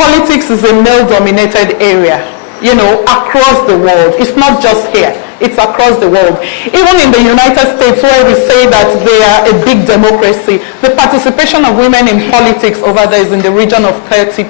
politics is a male-dominated area, you know, across the world. It's not just here. It's across the world. Even in the United States, where we say that they are a big democracy, the participation of women in politics over there is in the region of 30%.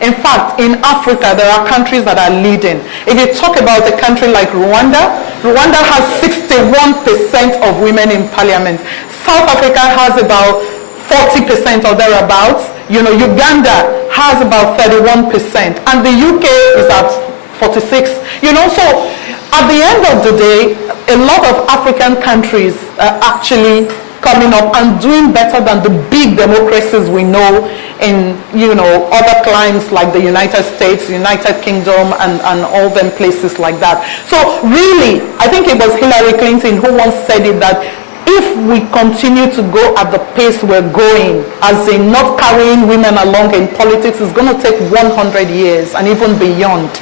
In fact, in Africa, there are countries that are leading. If you talk about a country like Rwanda, Rwanda has 61% of women in parliament. South Africa has about 40% or thereabouts. You know, Uganda has about 31%. And the UK is at 46. You know, so at the end of the day, a lot of African countries are actually coming up and doing better than the big democracies we know in, you know, other climes like the United States, United Kingdom, and all them places like that. So really, I think it was Hillary Clinton who once said it, that if we continue to go at the pace we're going, as in not carrying women along in politics, it's going to take 100 years and even beyond,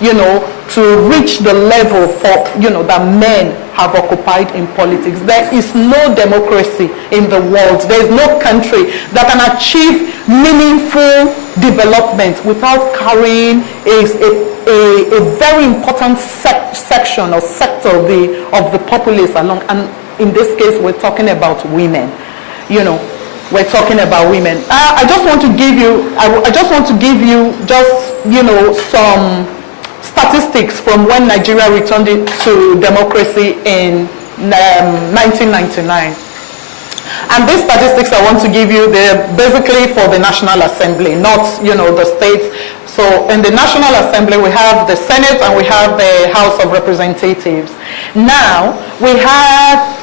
you know, to reach the level for, you know, that men have occupied in politics. There is no democracy in the world. There is no country that can achieve meaningful development without carrying a very important section or sector of the populace along. And in this case, we're talking about women. You know, we're talking about women. I just want to give you, you know, some statistics from when Nigeria returned to democracy in 1999. And these statistics I want to give you, they're basically for the National Assembly, not, you know, the states. So in the National Assembly, we have the Senate and we have the House of Representatives. Now, we have,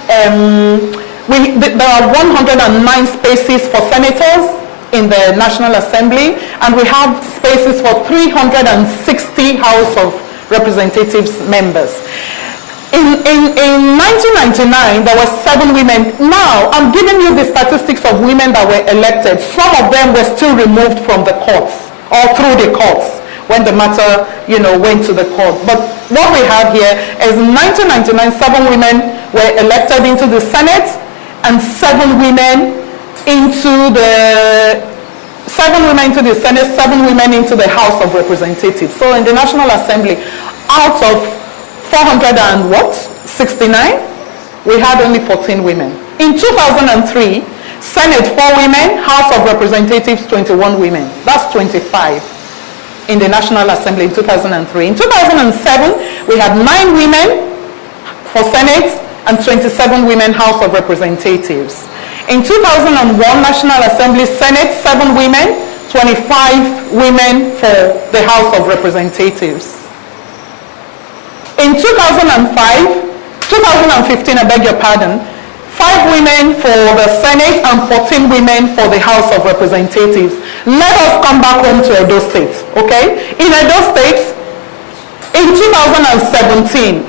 there are 109 spaces for senators in the National Assembly, and we have spaces for 360 House of Representatives members. In 1999, there were 7 women. Now, I'm giving you the statistics of women that were elected. Some of them were still removed from the courts, or through the courts, when the matter, you know, went to the court. But what we have here is in 1999, 7 women were elected into the Senate, and 7 women into the Senate, 7 women into the House of Representatives. So in the National Assembly, out of 469, we had only 14 women. In 2003, Senate 4 women, House of Representatives 21 women. That's 25 in the National Assembly in 2003. In 2007, we had 9 women for Senate and 27 women House of Representatives. In 2001, National Assembly, Senate, 7 women, 25 women for the House of Representatives. In 2015, I beg your pardon, 5 women for the Senate and 14 women for the House of Representatives. Let us come back home to Edo State, okay? In Edo State, in 2017,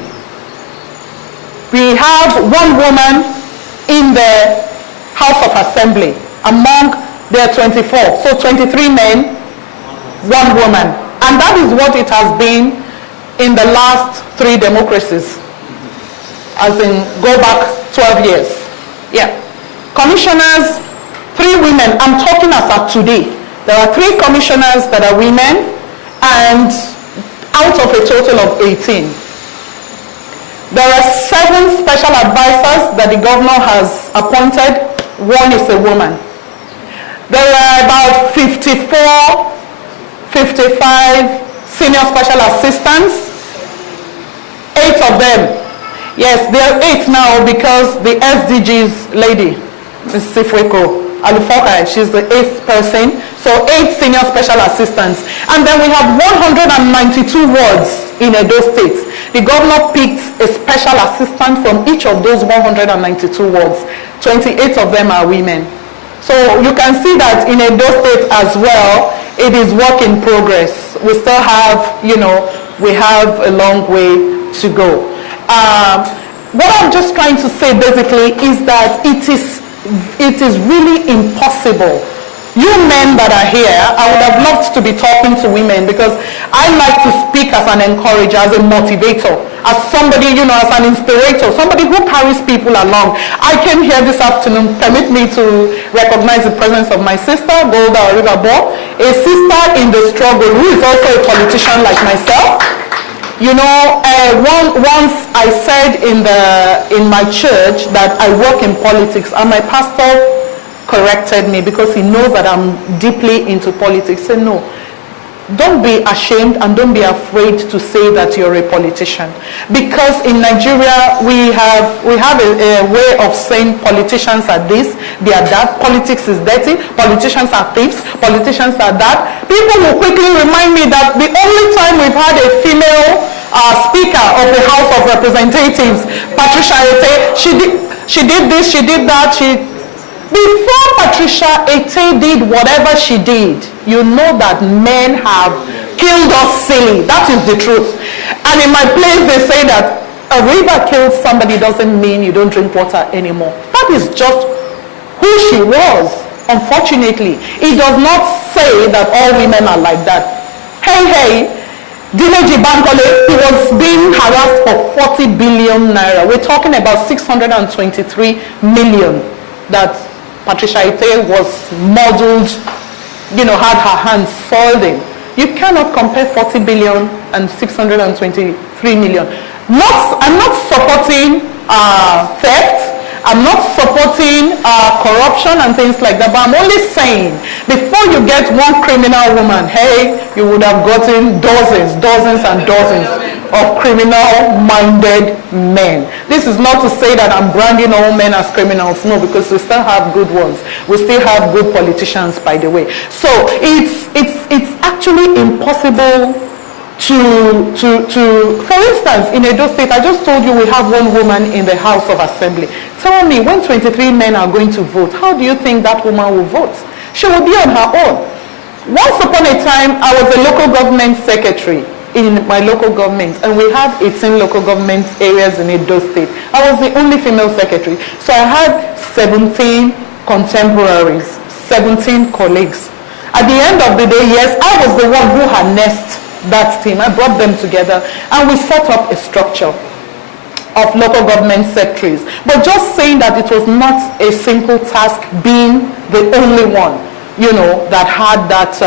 we have 1 woman in the House of Assembly among their 24. So 23 men, 1 woman. And that is what it has been in the last 3 democracies. As in, go back 12 years. Yeah. Commissioners, 3 women. I'm talking as of today. There are 3 commissioners that are women, and out of a total of 18. There are 7 special advisors that the governor has appointed. 1 is a woman. There are about 55 senior special assistants. 8 of them. Yes, there are 8 now because the SDGs lady, Ms. Sifweko Alufoka, she's the 8th person. So 8 senior special assistants. And then we have 192 wards in Edo State. The governor picked a special assistant from each of those 192 wards. 28 of them are women. So you can see that in Edo State as well, it is work in progress. We still have, you know, we have a long way to go. What I'm just trying to say basically is that it is really impossible You men that are here, I would have loved to be talking to women because I like to speak as an encourager, as a motivator, as somebody, as an inspirator, somebody who carries people along. I came here this afternoon, permit me to recognize the presence of my sister, Golda Oribabo, a sister in the struggle who is also a politician like myself. Once I said in my church that I work in politics, and my pastor corrected me because he knows that I'm deeply into politics. He said, no, don't be ashamed and don't be afraid to say that you're a politician. Because in Nigeria, we have a way of saying politicians are this, they are that, politics is dirty, politicians are thieves, politicians are that. People will quickly remind me that the only time we've had a female Speaker of the House of Representatives, Patricia Ete, she did this, she did that, before Patricia Ete did whatever she did, you know that men have killed us silly. That is the truth. And in my place, they say that a river kills somebody doesn't mean you don't drink water anymore. That is just who she was, unfortunately. It does not say that all women are like that. Hey, Dineji Bankole, he was being harassed for 40 billion naira. We're talking about 623 million that Patricia Ete was modeled, had her hands soiled in. You cannot compare 40 billion and 623 million. I'm not supporting theft. I'm not supporting corruption and things like that, but I'm only saying, before you get one criminal woman, you would have gotten dozens and dozens of criminal-minded men. This is not to say that I'm branding all men as criminals, no, because we still have good ones. We still have good politicians, by the way. So it's actually impossible to for instance, in Edo State, I just told you we have one woman in the House of Assembly. Tell me, when 23 men are going to vote, how do you think that woman will vote? She will be on her own. Once upon a time, I was a local government secretary in my local government, and we had 18 local government areas in Edo State. I was the only female secretary. So I had 17 contemporaries, 17 colleagues. At the end of the day, yes, I was the one who harnessed that team. I brought them together and we set up a structure of local government secretaries. But just saying that it was not a simple task, being the only one, that had that,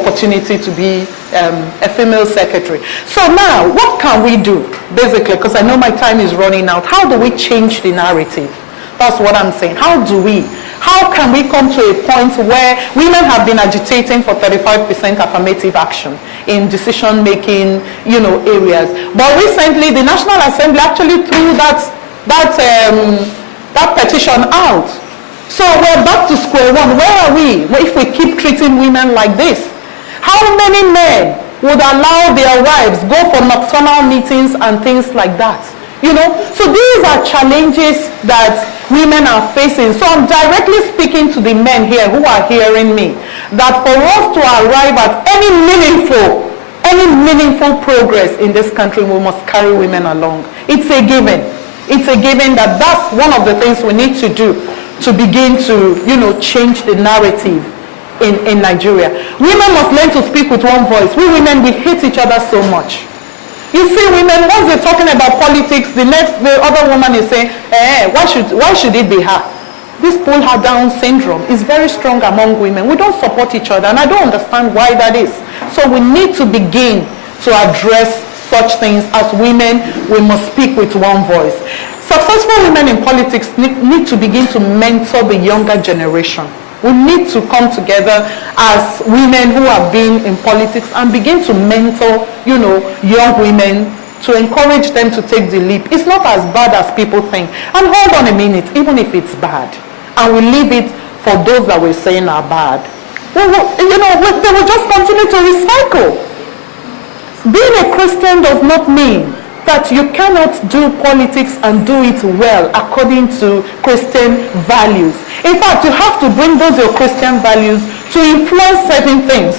opportunity to be a female secretary. So now, what can we do, basically, because I know my time is running out. How do we change the narrative? That's what I'm saying. How can we come to a point where women have been agitating for 35% affirmative action in decision-making, areas? But recently, the National Assembly actually threw that petition out. So we're back to square one. Where are we if we keep treating women like this? How many men would allow their wives go for nocturnal meetings and things like that? So these are challenges that women are facing. So I'm directly speaking to the men here who are hearing me, that for us to arrive at any meaningful progress in this country, we must carry women along. It's a given. It's a given that's one of the things we need to do to begin to, change the narrative in Nigeria. Women must learn to speak with one voice. We women, we hate each other so much. You see, women, once they're talking about politics, the other woman is saying, why should it be her? This pull her down syndrome is very strong among women. We don't support each other, and I don't understand why that is. So we need to begin to address such things. As women, we must speak with one voice. Successful women in politics need to begin to mentor the younger generation. We need to come together as women who have been in politics and begin to mentor, young women, to encourage them to take the leap. It's not as bad as people think. And hold on a minute, even if it's bad, and we leave it for those that we're saying are bad, they will just continue to recycle. Being a Christian does not mean that you cannot do politics and do it well according to Christian values. In fact, you have to bring those your Christian values to influence certain things.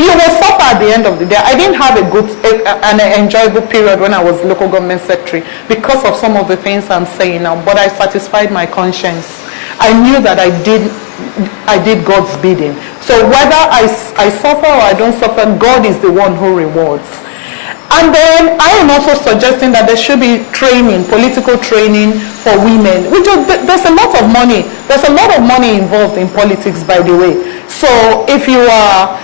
You will suffer at the end of the day. I didn't have an enjoyable period when I was local government secretary because of some of the things I'm saying now, but I satisfied my conscience. I knew that I did God's bidding. So whether I suffer or I don't suffer, God is the one who rewards. And then I am also suggesting that there should be training, political training for women. There's a lot of money. There's a lot of money involved in politics, by the way. So if you are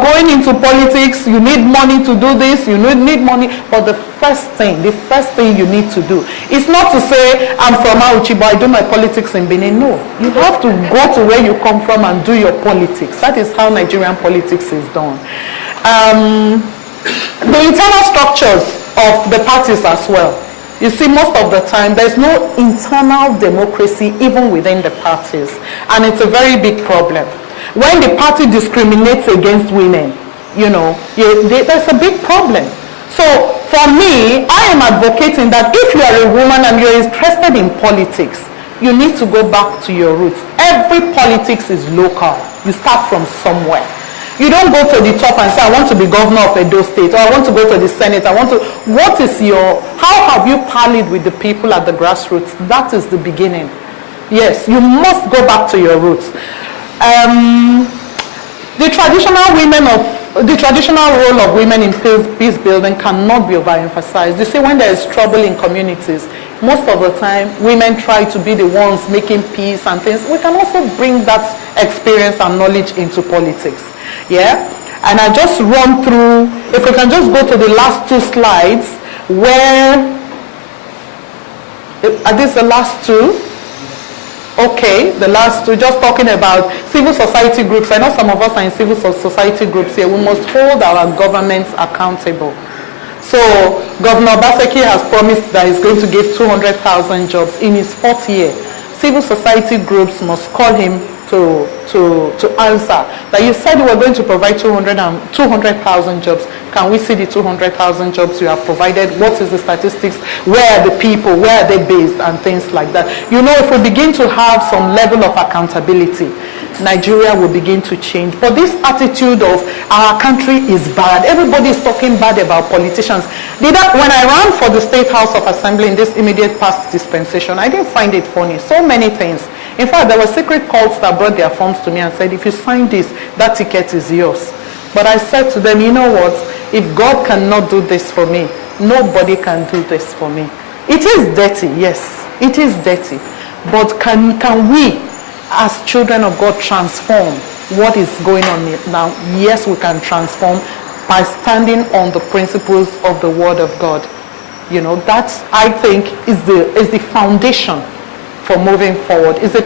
going into politics, you need money to do this, you need money. But the first thing you need to do is not to say, I'm from Auchi, but I do my politics in Benin. No, you have to go to where you come from and do your politics. That is how Nigerian politics is done. The internal structures of the parties as well. You see, most of the time, there's no internal democracy even within the parties. And it's a very big problem. When the party discriminates against women, there's a big problem. So, for me, I am advocating that if you are a woman and you're interested in politics, you need to go back to your roots. Every politics is local. You start from somewhere. You don't go to the top and say, I want to be governor of Edo State, or I want to go to the Senate. How have you parleyed with the people at the grassroots? That is the beginning. Yes, you must go back to your roots. The traditional role of women in peace building cannot be overemphasized. You see, when there is trouble in communities, most of the time, women try to be the ones making peace and things. We can also bring that experience and knowledge into politics. Yeah, and I just run through, if we can just go to the last two slides, are these the last two? Okay, the last two, just talking about civil society groups. I know some of us are in civil society groups here. We must hold our governments accountable. So Governor Obaseki has promised that he's going to give 200,000 jobs in his fourth year. Civil society groups must call him to answer that you said you were going to provide 200,000 jobs. Can we see the 200,000 jobs you have provided? What is the statistics? Where are the people? Where are they based? And things like that. If we begin to have some level of accountability, Nigeria will begin to change. But this attitude of our country is bad, everybody is talking bad about politicians. When I ran for the State House of Assembly in this immediate past dispensation, I didn't find it funny. So many things. In fact, there were secret cults that brought their forms to me and said, if you sign this, that ticket is yours. But I said to them, you know what? If God cannot do this for me, nobody can do this for me. It is dirty, yes. It is dirty. But can we, as children of God, transform what is going on now? Yes, we can transform by standing on the principles of the Word of God. That, I think, is the foundation for moving forward. Is the